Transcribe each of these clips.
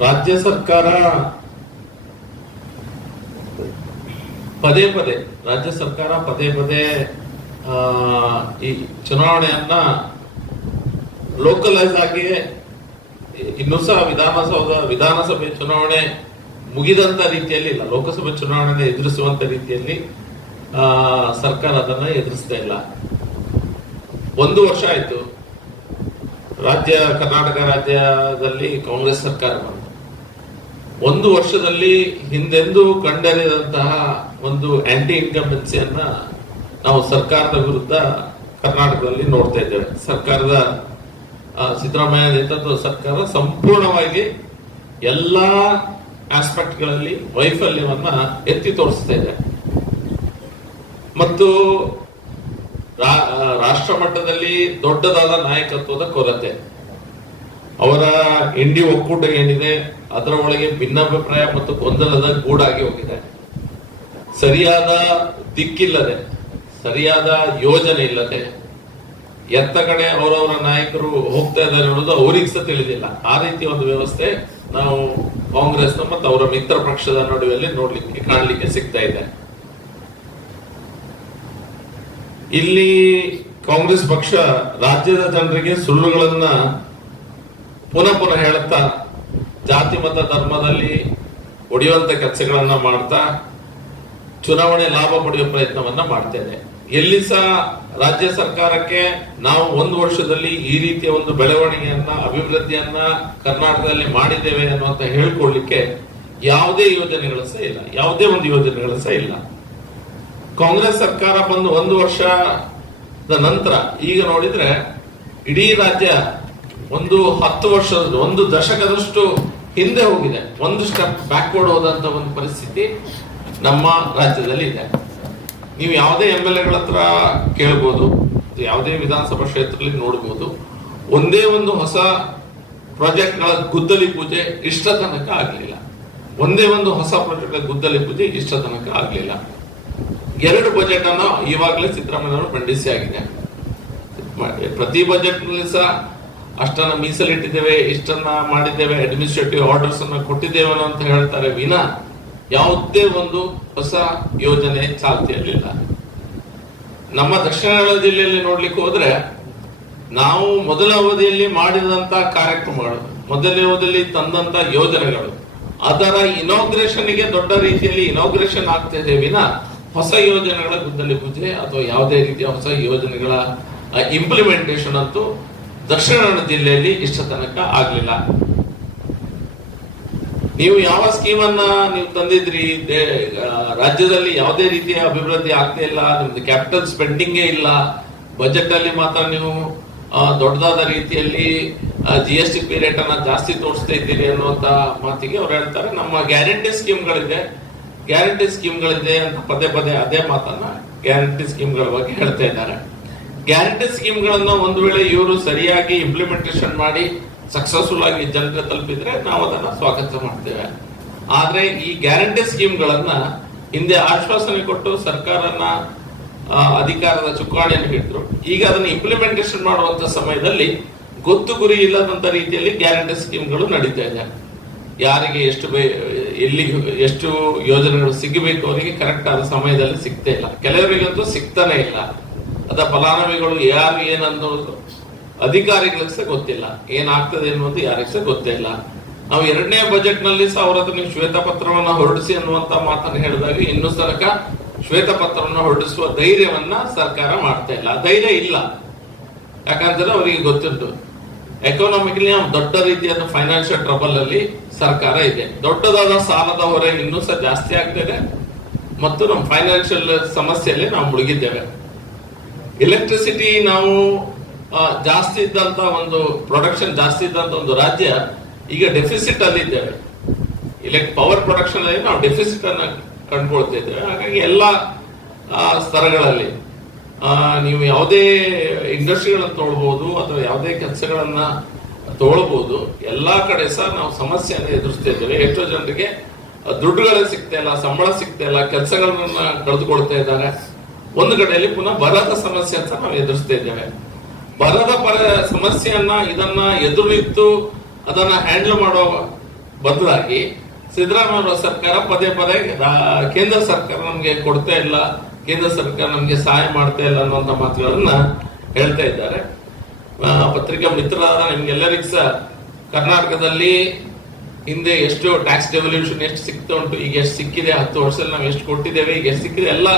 ರಾಜ್ಯ ಸರ್ಕಾರ ಪದೇ ಪದೇ ರಾಜ್ಯ ಸರ್ಕಾರ ಪದೇ ಪದೇ ಈ ಚುನಾವಣೆಯನ್ನ ಲೋಕಲೈಸ್ ಆಗಿ ಇನ್ನೂ ಸಹ ವಿಧಾನಸೌಧ ವಿಧಾನಸಭೆ ಚುನಾವಣೆ ಮುಗಿದಂತ ರೀತಿಯಲ್ಲಿ ಇಲ್ಲ. ಲೋಕಸಭೆ ಚುನಾವಣೆ ಎದುರಿಸುವಂತ ರೀತಿಯಲ್ಲಿ ಆ, ಸರ್ಕಾರ ಅದನ್ನ ಎದುರಿಸ್ತಾ ಇಲ್ಲ. ಒಂದು ವರ್ಷ ಆಯ್ತು. ರಾಜ್ಯ ಕರ್ನಾಟಕ ರಾಜ್ಯದಲ್ಲಿ ಕಾಂಗ್ರೆಸ್ ಸರ್ಕಾರ ಬಂತು. ಒಂದು ವರ್ಷದಲ್ಲಿ ಹಿಂದೆಂದೂ ಕಂಡರಿದಂತಹ ಒಂದು ಆಂಟಿ ಇನ್ಕಂಬೆನ್ಸಿಯನ್ನ ನಾವು ಸರ್ಕಾರದ ವಿರುದ್ಧ ಕರ್ನಾಟಕದಲ್ಲಿ ನೋಡ್ತಾ ಇದ್ದೇವೆ. ಸರ್ಕಾರದ ಸಿದ್ದರಾಮಯ್ಯ ನೇತೃತ್ವದ ಸರ್ಕಾರ ಸಂಪೂರ್ಣವಾಗಿ ಎಲ್ಲಾ ಆಸ್ಪೆಕ್ಟ್ಗಳಲ್ಲಿ ವೈಫಲ್ಯವನ್ನ ಎತ್ತಿ ತೋರಿಸ್ತಾ ಇದೆ. ಮತ್ತು ರಾಷ್ಟ್ರ ಮಟ್ಟದಲ್ಲಿ ದೊಡ್ಡದಾದ ನಾಯಕತ್ವದ ಕೊರತೆ. ಅವರ ಇಂಡಿ ಒಕ್ಕೂಟ ಏನಿದೆ, ಅದರ ಒಳಗೆ ಭಿನ್ನಾಭಿಪ್ರಾಯ ಮತ್ತು ಗೊಂದಲದ ಗೂಡಾಗಿ ಹೋಗಿದೆ. ಸರಿಯಾದ ದಿಕ್ಕಿಲ್ಲದೆ, ಸರಿಯಾದ ಯೋಜನೆ ಇಲ್ಲದೆ ಎತ್ತ ಕಡೆ ಅವರವರ ನಾಯಕರು ಹೋಗ್ತಾ ಇದ್ದಾರೆ ಅನ್ನೋದು ಅವರಿಗೆ ಸಹ ತಿಳಿದಿಲ್ಲ. ಆ ರೀತಿ ಒಂದು ವ್ಯವಸ್ಥೆ ನಾವು ಕಾಂಗ್ರೆಸ್ನ ಮತ್ತು ಅವರ ಮಿತ್ರ ಪಕ್ಷದ ನಡುವೆಯಲ್ಲಿ ನೋಡ್ಲಿಕ್ಕೆ, ಕಾಣಲಿಕ್ಕೆ ಸಿಗ್ತಾ ಇದೆ. ಇಲ್ಲಿ ಕಾಂಗ್ರೆಸ್ ಪಕ್ಷ ರಾಜ್ಯದ ಜನರಿಗೆ ಸುಳ್ಳುಗಳನ್ನ ಪುನಃ ಪುನಃ ಹೇಳುತ್ತಾ, ಜಾತಿ ಮತ ಧರ್ಮದಲ್ಲಿ ಒಡೆಯುವಂಥ ಕೆಲಸಗಳನ್ನ ಮಾಡ್ತಾ, ಚುನಾವಣೆ ಲಾಭ ಪಡೆಯುವ ಪ್ರಯತ್ನವನ್ನ ಮಾಡ್ತೇನೆ. ಎಲ್ಲಿ ಸಹ ರಾಜ್ಯ ಸರ್ಕಾರಕ್ಕೆ ನಾವು ಒಂದು ವರ್ಷದಲ್ಲಿ ಈ ರೀತಿಯ ಒಂದು ಬೆಳವಣಿಗೆಯನ್ನ, ಅಭಿವೃದ್ಧಿಯನ್ನ ಕರ್ನಾಟಕದಲ್ಲಿ ಮಾಡಿದ್ದೇವೆ ಅನ್ನುವಂತ ಹೇಳ್ಕೊಳ್ಲಿಕ್ಕೆ ಯಾವುದೇ ಯೋಜನೆಗಳು ಸಹ ಇಲ್ಲ. ಯಾವುದೇ ಒಂದು ಯೋಜನೆಗಳು ಸಹ ಇಲ್ಲ. ಕಾಂಗ್ರೆಸ್ ಸರ್ಕಾರ ಬಂದು ಒಂದು ವರ್ಷದ ನಂತರ, ಈಗ ನೋಡಿದ್ರೆ ಇಡೀ ರಾಜ್ಯ ಒಂದು ಹತ್ತು ವರ್ಷದ, ಒಂದು ದಶಕದಷ್ಟು ಹಿಂದೆ ಹೋಗಿದೆ. ಒಂದು ಸ್ಟೆಪ್ ಬ್ಯಾಕ್ವರ್ಡ್ ಹೋದಂತ ಒಂದು ಪರಿಸ್ಥಿತಿ ನಮ್ಮ ರಾಜ್ಯದಲ್ಲಿ ಇದೆ. ನೀವು ಯಾವುದೇ ಎಂ ಎಲ್ ಎಗಳ ಹತ್ರ ಕೇಳ್ಬೋದು, ಯಾವುದೇ ವಿಧಾನಸಭಾ ಕ್ಷೇತ್ರದಲ್ಲಿ ನೋಡ್ಬೋದು, ಒಂದೇ ಒಂದು ಹೊಸ ಪ್ರಾಜೆಕ್ಟ್ಗಳ ಗುದ್ದಲಿ ಪೂಜೆ ಇಷ್ಟ ತನಕ ಆಗಲಿಲ್ಲ. ಒಂದೇ ಒಂದು ಹೊಸ ಪ್ರಾಜೆಕ್ಟ್ ಗುದ್ದಲಿ ಪೂಜೆ ಇಷ್ಟ ತನಕ ಆಗಲಿಲ್ಲ. ಎರಡು ಬಜೆಟ್ ಅನ್ನು ಈವಾಗಲೇ ಸಿದ್ದರಾಮಯ್ಯ ಅವರು ಮಂಡಿಸಿ ಆಗಿದೆ. ಪ್ರತಿ ಬಜೆಟ್ನಲ್ಲಿ ಸಹ ಅಷ್ಟನ್ನ ಮೀಸಲಿಟ್ಟಿದ್ದೇವೆ, ಇಷ್ಟನ್ನ ಮಾಡಿದ್ದೇವೆ ಅಡ್ಮಿನಿಸ್ಟ್ರೇಟಿವ್ ಆರ್ಡರ್ಸ್ ಅನ್ನ ಕೊಟ್ಟಿದ್ದೇವೆ ಅಂತ ಹೇಳ್ತಾರೆ ವಿನ, ಯಾವುದೇ ಒಂದು ಹೊಸ ಯೋಜನೆ ಚಾಲ್ತಿಯಲ್ಲಿಲ್ಲ. ನಮ್ಮ ದಕ್ಷಿಣ ಕನ್ನಡ ಜಿಲ್ಲೆಯಲ್ಲಿ ನೋಡ್ಲಿಕ್ಕೆ ಹೋದ್ರೆ, ನಾವು ಮೊದಲ ಅವಧಿಯಲ್ಲಿ ಮಾಡಿದಂತ ಕಾರ್ಯಕ್ರಮಗಳು, ಮೊದಲನೇ ಅವಧಿಯಲ್ಲಿ ತಂದಂತ ಯೋಜನೆಗಳು, ಅದರ ಇನೋಗ್ರೇಷನ್ಗೆ ದೊಡ್ಡ ರೀತಿಯಲ್ಲಿ ಇನಾಗ್ರೇಷನ್ ಆಗ್ತಿದೆ ವಿನ. ಹೊಸ ಯೋಜನೆಗಳ ಗುದ್ದಲಿ ಪೂಜೆ ಅಥವಾ ಯಾವುದೇ ರೀತಿಯ ಹೊಸ ಯೋಜನೆಗಳ ಇಂಪ್ಲಿಮೆಂಟೇಷನ್ ಅಂತೂ ದಕ್ಷಿಣ ಕನ್ನಡ ಜಿಲ್ಲೆಯಲ್ಲಿ ಇಷ್ಟ ತನಕ ಆಗ್ಲಿಲ್ಲ. ನೀವು ಯಾವ ಸ್ಕೀಮ್ ಅನ್ನ ನೀವು ತಂದಿದ್ರಿ? ರಾಜ್ಯದಲ್ಲಿ ಯಾವುದೇ ರೀತಿಯ ಅಭಿವೃದ್ಧಿ ಆಗ್ತಾ ಇಲ್ಲ, ನಿಮ್ದು ಕ್ಯಾಪಿಟಲ್ ಸ್ಪೆಂಡಿಂಗೇ ಇಲ್ಲ. ಬಜೆಟ್ ಅಲ್ಲಿ ಮಾತ್ರ ನೀವು ದೊಡ್ಡದಾದ ರೀತಿಯಲ್ಲಿ ಜಿ ಎಸ್ ಟಿ ಪಿ ಅನ್ನ ಜಾಸ್ತಿ ತೋರಿಸ್ತಾ ಇದ್ದೀರಿ ಅನ್ನುವಂತ ಮಾತಿಗೆ ಅವ್ರು ಹೇಳ್ತಾರೆ. ನಮ್ಮ ಗ್ಯಾರಂಟಿ ಸ್ಕೀಮ್ಗಳಿದೆ. ಗ್ಯಾರಂಟಿ ಸ್ಕೀಮ್ಗಳಿದೆ ಅಂತ ಪದೇ ಪದೇ ಅದೇ ಮಾತನ್ನ ಗ್ಯಾರಂಟಿ ಸ್ಕೀಮ್ಗಳ ಬಗ್ಗೆ ಹೇಳ್ತಾ ಇದ್ದಾರೆ. ಗ್ಯಾರಂಟಿ ಸ್ಕೀಮ್ಗಳನ್ನು ಒಂದು ವೇಳೆ ಇವರು ಸರಿಯಾಗಿ ಇಂಪ್ಲಿಮೆಂಟೇಷನ್ ಮಾಡಿ ಸಕ್ಸಸ್ಫುಲ್ ಆಗಿ ಜನರಿಗೆ ತಲುಪಿದ್ರೆ ನಾವು ಅದನ್ನ ಸ್ವಾಗತ ಮಾಡ್ತೇವೆ. ಆದರೆ ಈ ಗ್ಯಾರಂಟಿ ಸ್ಕೀಮ್ಗಳನ್ನು ಹಿಂದೆ ಆಶ್ವಾಸನೆ ಕೊಟ್ಟು ಸರ್ಕಾರನ ಅಧಿಕಾರದ ಚುಕ್ಕಾಣಿಯನ್ನು ಹಿಡಿದ್ರು ಈಗ ಅದನ್ನ ಇಂಪ್ಲಿಮೆಂಟೇಷನ್ ಮಾಡುವಂತ ಸಮಯದಲ್ಲಿ ಗೊತ್ತು ಗುರಿ ಇಲ್ಲದಂತ ರೀತಿಯಲ್ಲಿ ಗ್ಯಾರಂಟಿ ಸ್ಕೀಮ್ಗಳು ನಡೀತಾ ಇದೆ. ಯಾರಿಗೆ ಎಷ್ಟು ಎಲ್ಲಿ, ಎಷ್ಟು ಯೋಜನೆಗಳು ಸಿಗಬೇಕು ಅವರಿಗೆ ಕರೆಕ್ಟ್ ಆದ ಸಮಯದಲ್ಲಿ ಸಿಗ್ತಾ ಇಲ್ಲ. ಕೆಲವರಿಗಂತೂ ಸಿಗ್ತಾನೆ ಇಲ್ಲ. ಅದ ಫಲಾನುಭವಿಗಳು ಯಾರು ಏನನ್ನೋದು ಅಧಿಕಾರಿಗಳಿಗೆ ಸಹ ಗೊತ್ತಿಲ್ಲ. ಏನಾಗ್ತದೆ ಅನ್ನುವಂಥ ಯಾರಿಗೂ ಸಹ ಗೊತ್ತೇ ಇಲ್ಲ. ನಾವು ಎರಡನೇ ಬಜೆಟ್ನಲ್ಲಿ ಸಹ ಅವ್ರ ಹತ್ರ ನೀವು ಶ್ವೇತಪತ್ರವನ್ನ ಹೊರಡಿಸಿ ಅನ್ನುವಂತ ಮಾತನ್ನು ಹೇಳಿದಾಗ ಇನ್ನೂ ತನಕ ಶ್ವೇತಪತ್ರವನ್ನ ಹೊರಡಿಸುವ ಧೈರ್ಯವನ್ನ ಸರ್ಕಾರ ಮಾಡ್ತಾ ಇಲ್ಲ. ಧೈರ್ಯ ಇಲ್ಲ. ಯಾಕಂದ್ರೆ ಅವರಿಗೆ ಗೊತ್ತಿತ್ತು ಎಕನಾಮಿಕಲಿ ನಾವು ದೊಡ್ಡ ರೀತಿಯಾದ ಫೈನಾನ್ಷಿಯಲ್ ಟ್ರಬಲ್ ಅಲ್ಲಿ ಸರ್ಕಾರ ಇದೆ. ದೊಡ್ಡದಾದ ಸಾಲದ ಹೊರೆ ಇನ್ನೂ ಸಹ ಜಾಸ್ತಿ ಆಗ್ತಿದೆ ಮತ್ತು ನಮ್ಮ ಫೈನಾನ್ಷಿಯಲ್ ಸಮಸ್ಯೆಯಲ್ಲಿ ನಾವು ಮುಳುಗಿದ್ದೇವೆ. ಎಲೆಕ್ಟ್ರಿಸಿಟಿ ನಾವು ಜಾಸ್ತಿ ಇದ್ದಂತ ಒಂದು ಪ್ರೊಡಕ್ಷನ್ ಜಾಸ್ತಿ ಇದ್ದಂತ ಒಂದು ರಾಜ್ಯ ಈಗ ಡೆಫಿಸಿಟ್ ಅಲ್ಲಿ ಇದ್ದೇವೆ. ಇಲೆಕ್ಟ್ ಪವರ್ ಪ್ರೊಡಕ್ಷನ್ ಅಲ್ಲಿ ನಾವು ಡೆಫಿಸಿಟ್ ಅನ್ನ ಕಂಡುಕೊಳ್ತಾ ಇದ್ದೇವೆ. ಹಾಗಾಗಿ ಎಲ್ಲ ಸ್ತರಗಳಲ್ಲಿ ನೀವು ಯಾವುದೇ ಇಂಡಸ್ಟ್ರಿಗಳನ್ನು ತೊಗೊಳ್ಬಹುದು ಅಥವಾ ಯಾವುದೇ ಕೆಲಸಗಳನ್ನ ತೊಗೊಳ್ಬಹುದು ಎಲ್ಲಾ ಕಡೆ ಸಹ ನಾವು ಸಮಸ್ಯೆಯನ್ನು ಎದುರಿಸ್ತಾ ಇದ್ದೇವೆ. ಎಷ್ಟೋ ಜನರಿಗೆ ದುಡ್ಡುಗಳೇ ಸಿಗ್ತಾ ಇಲ್ಲ, ಸಂಬಳ ಸಿಗ್ತಾ ಇಲ್ಲ, ಕೆಲಸಗಳನ್ನ ಕಳೆದುಕೊಳ್ತಾ ಇದ್ದಾರೆ. ಒಂದು ಕಡೆಯಲ್ಲಿ ಪುನಃ ಬರದ ಸಮಸ್ಯೆ ಅಂತ ನಾವು ಎದುರಿಸ್ತಾ ಇದ್ದೇವೆ. ಬರದ ಪರ ಸಮಸ್ಯೆಯನ್ನ ಇದನ್ನ ಎದುರಿತ್ತು ಅದನ್ನ ಹ್ಯಾಂಡಲ್ ಮಾಡೋ ಬದಲಾಗಿ ಸಿದ್ದರಾಮಯ್ಯ ಸರ್ಕಾರ ಪದೇ ಪದೇ ಕೇಂದ್ರ ಸರ್ಕಾರ ನಮಗೆ ಕೊಡ್ತಾ ಇಲ್ಲ, ಕೇಂದ್ರ ಸರ್ಕಾರ ನಮಗೆ ಸಹಾಯ ಮಾಡ್ತಾ ಇಲ್ಲ ಅನ್ನುವಂತ ಮಾತುಗಳನ್ನ ಹೇಳ್ತಾ ಇದ್ದಾರೆ. ಪತ್ರಿಕಾ ಮಿತ್ರರಾದ ನಿಮ್ಗೆಲ್ಲರಿಗೂ ಸಹ ಕರ್ನಾಟಕದಲ್ಲಿ ಹಿಂದೆ ಎಷ್ಟು ಟ್ಯಾಕ್ಸ್ ಡೆವಲ್ಯೂಷನ್ ಎಷ್ಟು ಸಿಗ್ತಾ ಉಂಟು, ಈಗ ಎಷ್ಟು ಸಿಕ್ಕಿದೆ, ಹತ್ತು ವರ್ಷದಲ್ಲಿ ನಾವು ಎಷ್ಟು ಕೊಟ್ಟಿದ್ದೇವೆ, ಈಗ ಎಷ್ಟು ಸಿಕ್ಕಿದೆ, ಎಲ್ಲ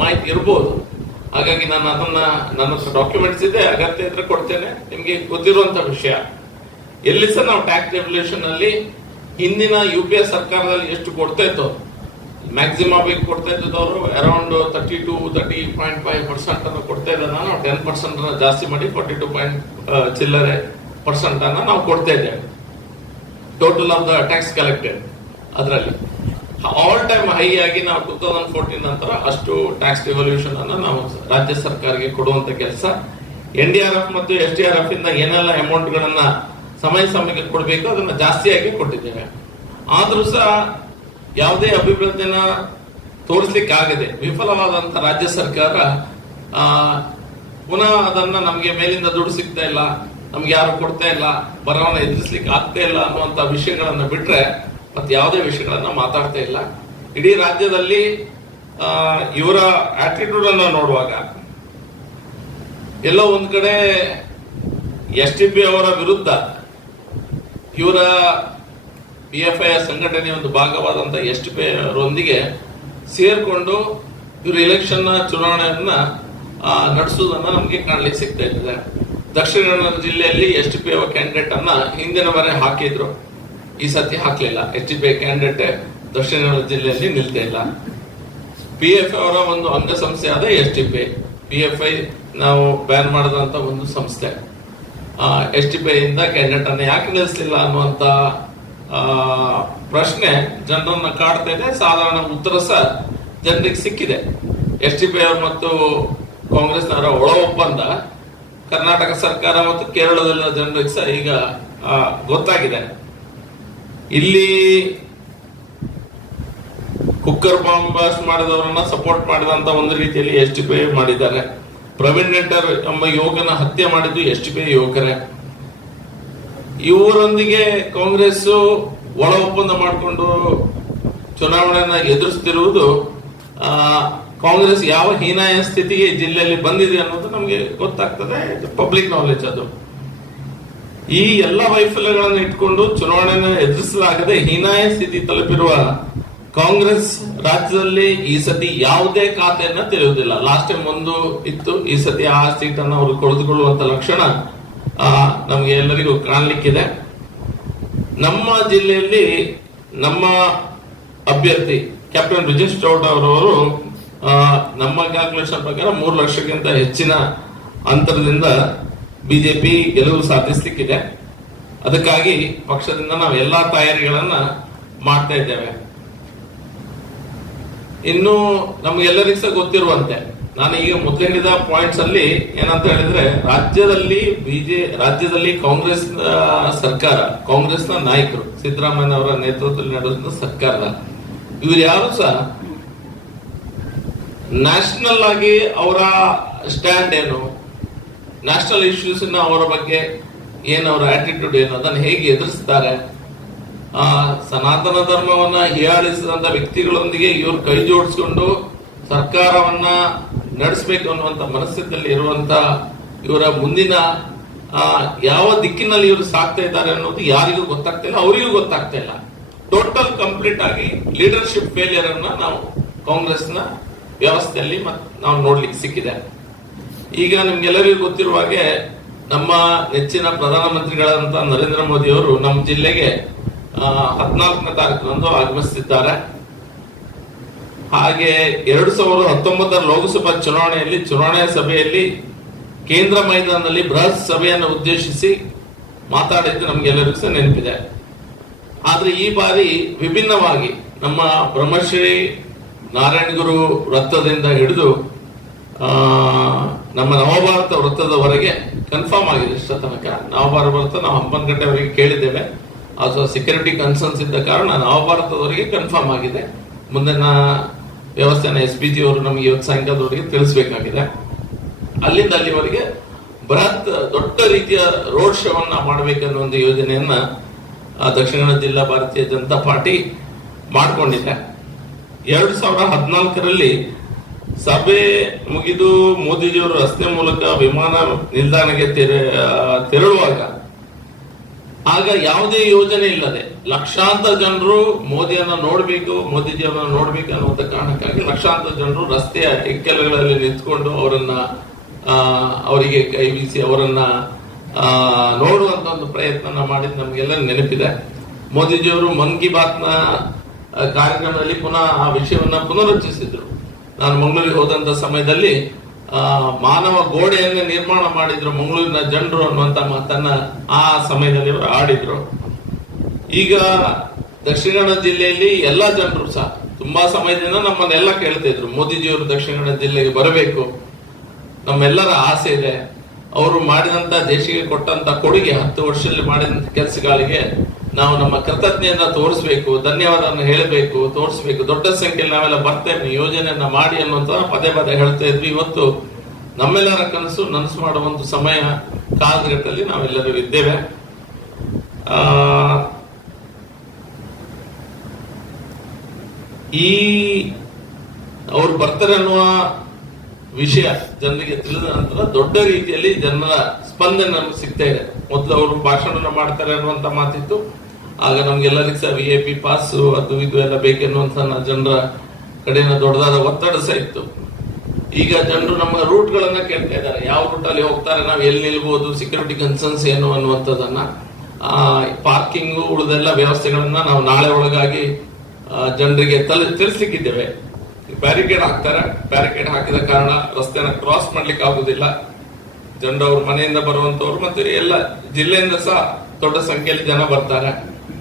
ಮಾಹಿತಿ ಇರ್ಬೋದು. ಹಾಗಾಗಿ ನಾನು ಅದನ್ನ, ನನ್ನ ಡಾಕ್ಯುಮೆಂಟ್ಸ್ ಇದೆ, ಅಗತ್ಯ ಇದ್ರೆ ಕೊಡ್ತೇನೆ. ನಿಮಗೆ ಗೊತ್ತಿರುವಂತ ವಿಷಯ. ಎಲ್ಲಿ ಸಹ ನಾವು ಟ್ಯಾಕ್ಸ್ ರೆಗ್ಯುಲೇಷನ್ ಅಲ್ಲಿ ಹಿಂದಿನ ಯು ಪಿ ಎ ಸರ್ಕಾರದಲ್ಲಿ ಎಷ್ಟು ಕೊಡ್ತಾ ಇತ್ತು ಮ್ಯಾಕ್ಸಿಮಮ್ ಆಗಿ ಕೊಡ್ತಾ ಇದ್ದವರು around thirty two thirty point five percent ಅನ್ನು ಕೊಡ್ತಾ ಇದ್ದ ನಾನು ಟೆನ್ ಪರ್ಸೆಂಟ್ ಜಾಸ್ತಿ ಮಾಡಿ ಫಾರ್ಟಿ ಟು ಪಾಯಿಂಟ್ ಚಿಲ್ಲರೆ ಪರ್ಸೆಂಟ್ ಅನ್ನ ನಾವು ಕೊಡ್ತಾ ಇದ್ದೇವೆ. Total of the tax collected ಅದರಲ್ಲಿ. ಆಲ್ ಟೈಮ್ ಹೈ ಆಗಿ ನಾವು ಟೂ ತೌಸಂಡ್ ಫೋರ್ಟೀನ್ ನಂತರ ಅಷ್ಟು ಟ್ಯಾಕ್ಸ್ ರೆವಲ್ಯೂಷನ್ ಅನ್ನು ನಾವು ರಾಜ್ಯ ಸರ್ಕಾರಕ್ಕೆ ಕೊಡುವಂತ ಕೆಲಸ. ಎನ್ ಡಿ ಆರ್ ಎಫ್ ಮತ್ತು ಎಸ್ ಡಿ ಆರ್ ಎಫ್ ಇಂದ ಏನೆಲ್ಲ ಅಮೌಂಟ್ ಗಳನ್ನ ಸಮಯ ಸಮಯಕ್ಕೆ ಕೊಡಬೇಕು ಅದನ್ನ ಜಾಸ್ತಿಯಾಗಿ ಕೊಟ್ಟಿದ್ದೇವೆ. ಆದ್ರೂ ಸಹ ಯಾವುದೇ ಅಭಿವೃದ್ಧಿನ ತೋರಿಸ್ಲಿಕ್ಕೆ ಆಗದೆ ವಿಫಲವಾದಂತ ರಾಜ್ಯ ಸರ್ಕಾರ ಪುನಃ ಅದನ್ನ ನಮಗೆ ಮೇಲಿಂದ ದುಡ್ಡು ಸಿಗ್ತಾ ಇಲ್ಲ. ನಮ್ಗೆ ಯಾರು ಕೊಡ್ತಾ ಇಲ್ಲ ಬರವನ್ನ ಎದುರಿಸ್ಲಿಕ್ಕೆ ಆಗ್ತಾ ಇಲ್ಲ ಅನ್ನುವಂತ ವಿಷಯಗಳನ್ನ ಬಿಟ್ರೆ ಮತ್ತೆ ಯಾವುದೇ ವಿಷಯಗಳನ್ನ ಮಾತಾಡ್ತಾ ಇಲ್ಲ. ಇಡೀ ರಾಜ್ಯದಲ್ಲಿ ಇವರ ಆಟಿಟ್ಯೂಡ್ ಅನ್ನ ನೋಡುವಾಗ ಎಲ್ಲೋ ಒಂದ್ ಕಡೆ ಎಸ್ ಟಿ ಪಿ ಅವರ ವಿರುದ್ಧ ಇವರ ಪಿ ಎಫ್ ಐ ಸಂಘಟನೆಯ ಒಂದು ಭಾಗವಾದಂತ ಎಸ್ ಟಿ ಪಿ ಅವರೊಂದಿಗೆ ಸೇರ್ಕೊಂಡು ಇವರು ಎಲೆಕ್ಷನ್ ಚುನಾವಣೆಯನ್ನ ಆ, ನಡೆಸುವುದನ್ನ ನಮಗೆ ಕಾಣಲಿಕ್ಕೆ ಸಿಗ್ತಾ ಇದೆ ದಕ್ಷಿಣ ಕನ್ನಡ ಜಿಲ್ಲೆಯಲ್ಲಿ S T P O candidate ಅನ್ನ ಹಿಂದಿನ ಬಾರಿ ಹಾಕಿದ್ರು, ಈ ಸತಿ ಹಾಕ್ಲಿಲ್ಲ. S T P candidate Dakshina Kannada ಜಿಲ್ಲೆಯಲ್ಲಿ ನಿಲ್ತಾ ಇಲ್ಲ. ಪಿ ಎಫ್ ಅವರ ಒಂದು ಅಂಗಸಂಸ್ಥೆ ಆದ S T P P F I ನಾವು ಬ್ಯಾನ್ ಮಾಡಿದಂತ ಒಂದು ಸಂಸ್ಥೆ. ಎಸ್ ಟಿ ಪಿ ಇಂದ ಕ್ಯಾಂಡಿಡೇಟ್ ಅನ್ನ ಯಾಕೆ ನಿಲ್ಲಿಸಲಿಲ್ಲ ಅನ್ನುವಂತ ಪ್ರಶ್ನೆ ಜನರನ್ನ ಕಾಡ್ತಾ ಇದೆ. ಸಾಧಾರಣ ಉತ್ತರ ಸಹ ಜನರಿಗೆ ಸಿಕ್ಕಿದೆ. ಎಸ್ ಟಿ ಪಿ ಮತ್ತು ಕಾಂಗ್ರೆಸ್ನವರ ಒಳ ಒಪ್ಪಂದ ಕರ್ನಾಟಕ ಸರ್ಕಾರ ಮತ್ತು ಕೇರಳದಲ್ಲಿನ ಜನರಿಗೆ ಸಹ ಈಗ ಗೊತ್ತಾಗಿದೆ. ಇಲ್ಲಿ ಕುಕ್ಕರ್ ಬಾಂಬ್ ಬ್ಲಾಸ್ಟ್ ಮಾಡಿದವರನ್ನ ಸಪೋರ್ಟ್ ಮಾಡಿದಂತ ಒಂದು ರೀತಿಯಲ್ಲಿ ಎಸ್ ಟಿ ಪಿ ಮಾಡಿದ್ದಾರೆ. ಪ್ರವೀಣ್ ನೆಟ್ಟರ್ ಎಂಬ ಯುವಕನ ಹತ್ಯೆ ಮಾಡಿದ್ದು ಎಸ್ ಟಿ ಪಿ ಯುವಕರೇ. ಇವರೊಂದಿಗೆ ಕಾಂಗ್ರೆಸ್ ಒಳ ಒಪ್ಪಂದ ಮಾಡಿಕೊಂಡು ಚುನಾವಣೆಯನ್ನ ಎದುರಿಸ್ತಿರುವುದು ಕಾಂಗ್ರೆಸ್ ಯಾವ ಹೀನಾಯ ಸ್ಥಿತಿಗೆ ಜಿಲ್ಲೆಯಲ್ಲಿ ಬಂದಿದೆ ಅನ್ನೋದು ನಮಗೆ ಗೊತ್ತಾಗ್ತದೆ. ಪಬ್ಲಿಕ್ ನಾಲೆಜ್ ಅದು. ಈ ಎಲ್ಲ ವೈಫಲ್ಯಗಳನ್ನು ಇಟ್ಕೊಂಡು ಚುನಾವಣೆಯನ್ನು ಎದುರಿಸಲಾಗದೆ ಹೀನಾಯ ಸ್ಥಿತಿ ತಲುಪಿರುವ ಕಾಂಗ್ರೆಸ್ ರಾಜ್ಯದಲ್ಲಿ ಈ ಸತಿ ಯಾವುದೇ ಖಾತೆಯನ್ನ ತೆರೆಯುವುದಿಲ್ಲ. ಲಾಸ್ಟ್ ಟೈಮ್ ಒಂದು ಇತ್ತು, ಈ ಸತಿ ಆ ಸೀಟ್ ಅವರು ಕೊಳೆದುಕೊಳ್ಳುವಂತ ಲಕ್ಷಣ ನಮ್ಗೆ ಎಲ್ಲರಿಗೂ ಕಾಣಲಿಕ್ಕಿದೆ. ನಮ್ಮ ಜಿಲ್ಲೆಯಲ್ಲಿ ನಮ್ಮ ಅಭ್ಯರ್ಥಿ ಕ್ಯಾಪ್ಟನ್ ಬ್ರಿಜೇಶ್ ಚೌಡ ಅವರವರು ನಮ್ಮ ಕ್ಯಾಲ್ಕುಲೇಷನ್ ಪ್ರಕಾರ ಮೂರು ಲಕ್ಷಕ್ಕಿಂತ ಹೆಚ್ಚಿನ ಅಂತರದಿಂದ ಬಿಜೆಪಿ ಗೆಲುವು ಸಾಧಿಸಲಿಕ್ಕಿದೆ. ಅದಕ್ಕಾಗಿ ಪಕ್ಷದಿಂದ ನಾವು ಎಲ್ಲಾ ತಯಾರಿಗಳನ್ನ ಮಾಡ್ತಾ ಇದ್ದೇವೆ. ಇನ್ನು ನಮಗೆಲ್ಲರಿಗೂ ಸಹ ಗೊತ್ತಿರುವಂತೆ, ನಾನು ಈಗ ಮೊದಲು ಹೇಳಿದ ಪಾಯಿಂಟ್ಸ್ ಅಲ್ಲಿ ಏನಂತ ಹೇಳಿದ್ರೆ ರಾಜ್ಯದಲ್ಲಿ ಬಿಜೆ ರಾಜ್ಯದಲ್ಲಿ ಕಾಂಗ್ರೆಸ್ ಸರ್ಕಾರ, ಕಾಂಗ್ರೆಸ್ನ ನಾಯಕರು ಸಿದ್ದರಾಮಯ್ಯ ಅವರ ನೇತೃತ್ವದಲ್ಲಿ ನಡೆದ ಸರ್ಕಾರ ಇವರು ಯಾರು ಸಹ ನ್ಯಾಷನಲ್ ಆಗಿ ಅವರ ಸ್ಟ್ಯಾಂಡ್ ಏನು? ನ್ಯಾಷನಲ್ ಇಶ್ಯೂಸ್ ಅವರ ಬಗ್ಗೆ ಏನು ಅವರ ಆಟಿಟ್ಯೂಡ್ ಏನು? ಅದನ್ನು ಹೇಗೆ ಎದುರಿಸ್ತಾರೆ? ಸನಾತನ ಧರ್ಮವನ್ನ ಹೀಯಾಳಿಸಿದಂತ ವ್ಯಕ್ತಿಗಳೊಂದಿಗೆ ಇವರು ಕೈ ಜೋಡಿಸಿಕೊಂಡು ಸರ್ಕಾರವನ್ನ ನಡೆಸಬೇಕು ಅನ್ನುವಂತ ಮನಸ್ಸಿನಲ್ಲಿ ಇರುವಂತ ಇವರ ಮುಂದಿನ ಯಾವ ದಿಕ್ಕಿನಲ್ಲಿ ಇವರು ಸಾಕ್ತಾ ಇದ್ದಾರೆ ಅನ್ನೋದು ಯಾರಿಗೂ ಗೊತ್ತಾಗ್ತಾ ಇಲ್ಲ, ಅವರಿಗೂ ಗೊತ್ತಾಗ್ತಾ ಇಲ್ಲ. ಟೋಟಲ್ ಕಂಪ್ಲೀಟ್ ಆಗಿ ಲೀಡರ್ಶಿಪ್ ಫೇಲಿಯರ್ ಅನ್ನ ನಾವು ಕಾಂಗ್ರೆಸ್ನ ವ್ಯವಸ್ಥೆಯಲ್ಲಿ ಮತ್- ನಾವು ನೋಡ್ಲಿಕ್ಕೆ ಸಿಕ್ಕಿದೆ. ಈಗ ನಿಮ್ಗೆಲ್ಲರಿಗೂ ಗೊತ್ತಿರುವ ಹಾಗೆ ನಮ್ಮ ನೆಚ್ಚಿನ ಪ್ರಧಾನಮಂತ್ರಿಗಳಾದಂತ ನರೇಂದ್ರ ಮೋದಿ ಅವರು ನಮ್ಮ ಜಿಲ್ಲೆಗೆ ಹದಿನಾಲ್ಕನೇ ತಾರೀಕಿನಂದು ಆಗಮಿಸುತ್ತಿದ್ದಾರೆ ಹಾಗೆ ಎರಡು ಸಾವಿರದ ಹತ್ತೊಂಬತ್ತರ ಲೋಕಸಭಾ ಚುನಾವಣೆಯಲ್ಲಿ ಚುನಾವಣೆಯ ಸಭೆಯಲ್ಲಿ ಕೇಂದ್ರ ಮೈದಾನದಲ್ಲಿ ಬೃಹತ್ ಸಭೆಯನ್ನು ಉದ್ದೇಶಿಸಿ ಮಾತಾಡಿದ್ದು ನಮ್ಗೆಲ್ಲರಿಗೂ ಸಹ ನೆನಪಿದೆ. ಆದ್ರೆ ಈ ಬಾರಿ ವಿಭಿನ್ನವಾಗಿ ನಮ್ಮ ಬ್ರಹ್ಮಶ್ರೀ ನಾರಾಯಣಗುರು ವೃತ್ತದಿಂದ ಹಿಡಿದು ನಮ್ಮ ನವಭಾರತ ವೃತ್ತದವರೆಗೆ ಕನ್ಫರ್ಮ್ ಆಗಿದೆ ಇಷ್ಟ ತನಕ. ನವಭಾರತ ವೃತ್ತ ನಾವು ಹಂಪನಕಟ್ಟೆವರೆಗೆ ಕೇಳಿದ್ದೇವೆ. ಅದು ಸೆಕ್ಯೂರಿಟಿ ಕನ್ಸರ್ನ್ಸ್ ಇದ್ದ ಕಾರಣ ನವಭಾರತದವರೆಗೆ ಕನ್ಫರ್ಮ್ ಆಗಿದೆ. ಮುಂದಿನ ವ್ಯವಸ್ಥೆನ ಎಸ್ ಪಿ ಜಿ ಅವರು ನಮಗೆ ಇವತ್ತು ಸಾಯಂಕಾಲದವರೆಗೆ ತಿಳಿಸಬೇಕಾಗಿದೆ. ಅಲ್ಲಿಂದ ಅಲ್ಲಿವರೆಗೆ ಬೃಹತ್ ದೊಡ್ಡ ರೀತಿಯ ರೋಡ್ ಶೋವನ್ನ ಮಾಡಬೇಕನ್ನೋ ಒಂದು ಯೋಜನೆಯನ್ನ ದಕ್ಷಿಣ ಕನ್ನಡ ಜಿಲ್ಲಾ ಭಾರತೀಯ ಜನತಾ ಪಾರ್ಟಿ ಮಾಡಿಕೊಂಡಿದೆ. ಎರಡು ಸಾವಿರದ ಹದಿನಾಲ್ಕರಲ್ಲಿ ಸಭೆ ಮುಗಿದು ಮೋದಿಜಿಯವರು ರಸ್ತೆ ಮೂಲಕ ವಿಮಾನ ನಿಲ್ದಾಣಕ್ಕೆ ತೆರ- ತೆರಳುವಾಗ ಆಗ ಯಾವುದೇ ಯೋಜನೆ ಇಲ್ಲದೆ ಲಕ್ಷಾಂತರ ಜನರು ಮೋದಿಯನ್ನ ನೋಡಬೇಕು, ಮೋದಿಜಿಯವರನ್ನ ನೋಡ್ಬೇಕು ಅನ್ನುವಂತ ಕಾರಣಕ್ಕಾಗಿ ಲಕ್ಷಾಂತರ ಜನರು ರಸ್ತೆಯ ಇಕ್ಕೆಲಗಳಲ್ಲಿ ನಿಂತ್ಕೊಂಡು ಅವರನ್ನ ಅವರಿಗೆ ಕೈ ಬೀಸಿ ಅವರನ್ನ ನೋಡುವಂತ ಒಂದು ಪ್ರಯತ್ನ ಮಾಡಿದ್ ನಮಗೆಲ್ಲ ನೆನಪಿದೆ. ಮೋದಿಜಿಯವರು ಮನ್ ಕಿ ಬಾತ್ನ ಕಾರ್ಯಕ್ರಮದಲ್ಲಿ ಪುನಃ ಆ ವಿಷಯವನ್ನು ಪುನರುಚ್ಚರಿಸಿದ್ರು. ನಾನು ಮಂಗಳೂರಿಗೆ ಹೋದಂತ ಸಮಯದಲ್ಲಿ ಮಾನವ ಗೋಡೆಯನ್ನೇ ನಿರ್ಮಾಣ ಮಾಡಿದ್ರು ಮಂಗಳೂರಿನ ಜನರು ಅನ್ನುವಂತ ಮಾತನ್ನ ಆ ಸಮಯದಲ್ಲಿ ಅವರು ಆಡಿದ್ರು. ಈಗ ದಕ್ಷಿಣ ಕನ್ನಡ ಜಿಲ್ಲೆಯಲ್ಲಿ ಎಲ್ಲ ಜನರು ಸಹ, ತುಂಬಾ ಸಮಯದಿಂದ ನಮ್ಮನ್ನೆಲ್ಲ ಕೇಳ್ತಾ ಇದ್ರು ಮೋದಿಜಿಯವರು ದಕ್ಷಿಣ ಕನ್ನಡ ಜಿಲ್ಲೆಗೆ ಬರಬೇಕು. ನಮ್ಮೆಲ್ಲರ ಆಸೆ ಇದೆ. ಅವರು ಮಾಡಿದಂತ ದೇಶಕ್ಕೆ ಕೊಟ್ಟಂತ ಕೊಡುಗೆ ಹತ್ತು ವರ್ಷದಲ್ಲಿ ಮಾಡಿದಂತ ಕೆಲಸಗಳಿಗೆ ನಾವು ನಮ್ಮ ಕೃತಜ್ಞೆಯನ್ನ ತೋರಿಸ್ಬೇಕು, ಧನ್ಯವಾದವನ್ನು ಹೇಳಬೇಕು, ತೋರಿಸ್ಬೇಕು. ದೊಡ್ಡ ಸಂಖ್ಯೆಯಲ್ಲಿ ನಾವೆಲ್ಲ ಬರ್ತೇವೆ, ಯೋಜನೆಯನ್ನ ಮಾಡಿ ಅನ್ನುವಂತ ಪದೇ ಪದೇ ಹೇಳ್ತಾ ಇದ್ವಿ. ಇವತ್ತು ನಮ್ಮೆಲ್ಲರ ಕನಸು, ನನಸು ಮಾಡುವ ಒಂದು ಸಮಯ ಕಾಲಘಟ್ಟದಲ್ಲಿ ನಾವೆಲ್ಲರೂ ಇದ್ದೇವೆ. ಈ ಅವ್ರು ಬರ್ತಾರೆ ಅನ್ನುವ ವಿಷಯ ಜನರಿಗೆ ತಿಳಿದ ನಂತರ ದೊಡ್ಡ ರೀತಿಯಲ್ಲಿ ಜನರ ಸ್ಪಂದನೆ ನಮ್ಗೆ ಸಿಗ್ತಾ ಇದೆ. ಮೊದಲು ಅವರು ಭಾಷಣ ಮಾಡ್ತಾರೆ ಅನ್ನುವಂತ ಮಾತಿತ್ತು. ಆಗ ನಮ್ಗೆಲ್ಲರಿಗೂ ಸಹ ವಿ ಎ ಪಿ ಪಾಸ್ ಅದು ಇದು ಎಲ್ಲ ಬೇಕೆನ್ನುವಂತ ಜನರ ಕಡೆಯಿಂದ ದೊಡ್ಡದಾದ ಒತ್ತಡ ಸಹ ಇತ್ತು. ಈಗ ಜನರು ನಮ್ಮ ರೂಟ್ ಗಳನ್ನ ಕೇಳ್ತಾ ಇದ್ದಾರೆ. ಯಾವ ರೂಟ್ ಅಲ್ಲಿ ಹೋಗ್ತಾರೆ, ನಾವು ಎಲ್ಲಿ ನಿಲ್ಬಹುದು ಸೆಕ್ಯೂರಿಟಿ ಕನ್ಸರ್ನ್ಸ್ ಏನು ಅನ್ನುವಂಥದ್ದನ್ನ ಪಾರ್ಕಿಂಗ್ ಉಳಿದೆಲ್ಲ ವ್ಯವಸ್ಥೆಗಳನ್ನ ನಾವು ನಾಳೆ ಒಳಗಾಗಿ ಜನರಿಗೆ ತಲೆ, ತಿಳಿಸ್ಲಿಕ್ಕಿದ್ದೇವೆ. ಬ್ಯಾರಿಕೇಡ್ ಹಾಕ್ತಾರೆ. ಬ್ಯಾರಿಕೇಡ್ ಹಾಕಿದ ಕಾರಣ ರಸ್ತೆನ ಕ್ರಾಸ್ ಮಾಡ್ಲಿಕ್ಕೆ ಆಗುದಿಲ್ಲ. ಜನರು ಅವ್ರ ಮನೆಯಿಂದ ಬರುವಂತವ್ರು ಮತ್ತೆ ಎಲ್ಲ ಜಿಲ್ಲೆಯಿಂದ ಸಹ ದೊಡ್ಡ ಸಂಖ್ಯೆಯಲ್ಲಿ ಜನ ಬರ್ತಾರೆ.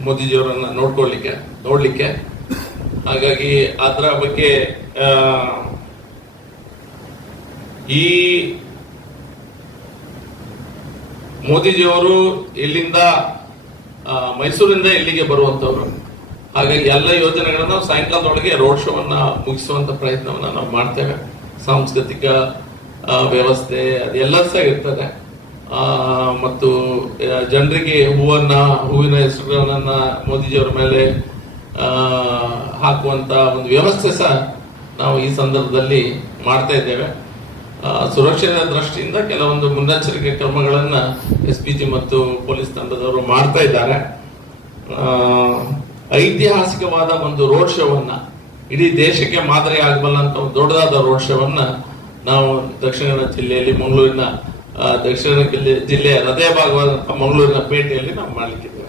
ಮೋದಿಜಿಯವರನ್ನ ನೋಡ್ಕೊಳ್ಲಿಕ್ಕೆ ನೋಡ್ಲಿಕ್ಕೆ. ಹಾಗಾಗಿ ಅದರ ಬಗ್ಗೆ ಈ ಮೋದಿಜಿಯವರು ಇಲ್ಲಿಂದ ಮೈಸೂರಿಂದ ಇಲ್ಲಿಗೆ ಬರುವಂತವರು ಹಾಗಾಗಿ ಎಲ್ಲ ಯೋಜನೆಗಳನ್ನ ಸಾಯಂಕಾಲದೊಳಗೆ ರೋಡ್ ಶೋವನ್ನ ಮುಗಿಸುವಂತ ಪ್ರಯತ್ನವನ್ನ ನಾವು ಮಾಡ್ತೇವೆ. ಸಾಂಸ್ಕೃತಿಕ ವ್ಯವಸ್ಥೆ ಅದೆಲ್ಲ ಸಹ ಇರ್ತದೆ. ಮತ್ತು ಜನರಿಗೆ ಹೂವನ್ನ ಹೂವಿನ ಹೆಸರುಗಳನ್ನ ಮೋದಿಜಿಯವರ ಮೇಲೆ ಹಾಕುವಂತ ಒಂದು ವ್ಯವಸ್ಥೆ ಸಹ ನಾವು ಈ ಸಂದರ್ಭದಲ್ಲಿ ಮಾಡ್ತಾ ಇದ್ದೇವೆ. ಆ, ಸುರಕ್ಷತೆಯ ದೃಷ್ಟಿಯಿಂದ ಕೆಲವೊಂದು ಮುನ್ನೆಚ್ಚರಿಕೆ ಕ್ರಮಗಳನ್ನು ಎಸ್ ಪಿ ಜಿ ಮತ್ತು ಪೊಲೀಸ್ ತಂಡದವರು ಮಾಡ್ತಾ ಇದ್ದಾರೆ. ಐತಿಹಾಸಿಕವಾದ ಒಂದು ರೋಡ್ ಶೋವನ್ನು ಇಡೀ ದೇಶಕ್ಕೆ ಮಾದರಿ ಆಗಬಲ್ಲಂತ ಒಂದು ದೊಡ್ಡದಾದ ರೋಡ್ ಶೋವನ್ನು ನಾವು ದಕ್ಷಿಣ ಕನ್ನಡ ಜಿಲ್ಲೆಯಲ್ಲಿ ಮಂಗಳೂರಿನ ದಕ್ಷಿಣ ಜಿಲ್ಲೆ ಜಿಲ್ಲೆಯ ಹೃದಯ ಭಾಗವಾದಂತಹ ಮಂಗಳೂರಿನ ಪೇಟೆಯಲ್ಲಿ ನಾವು ಮಾಡ್ಲಿಕ್ಕಿದ್ದೇವೆ.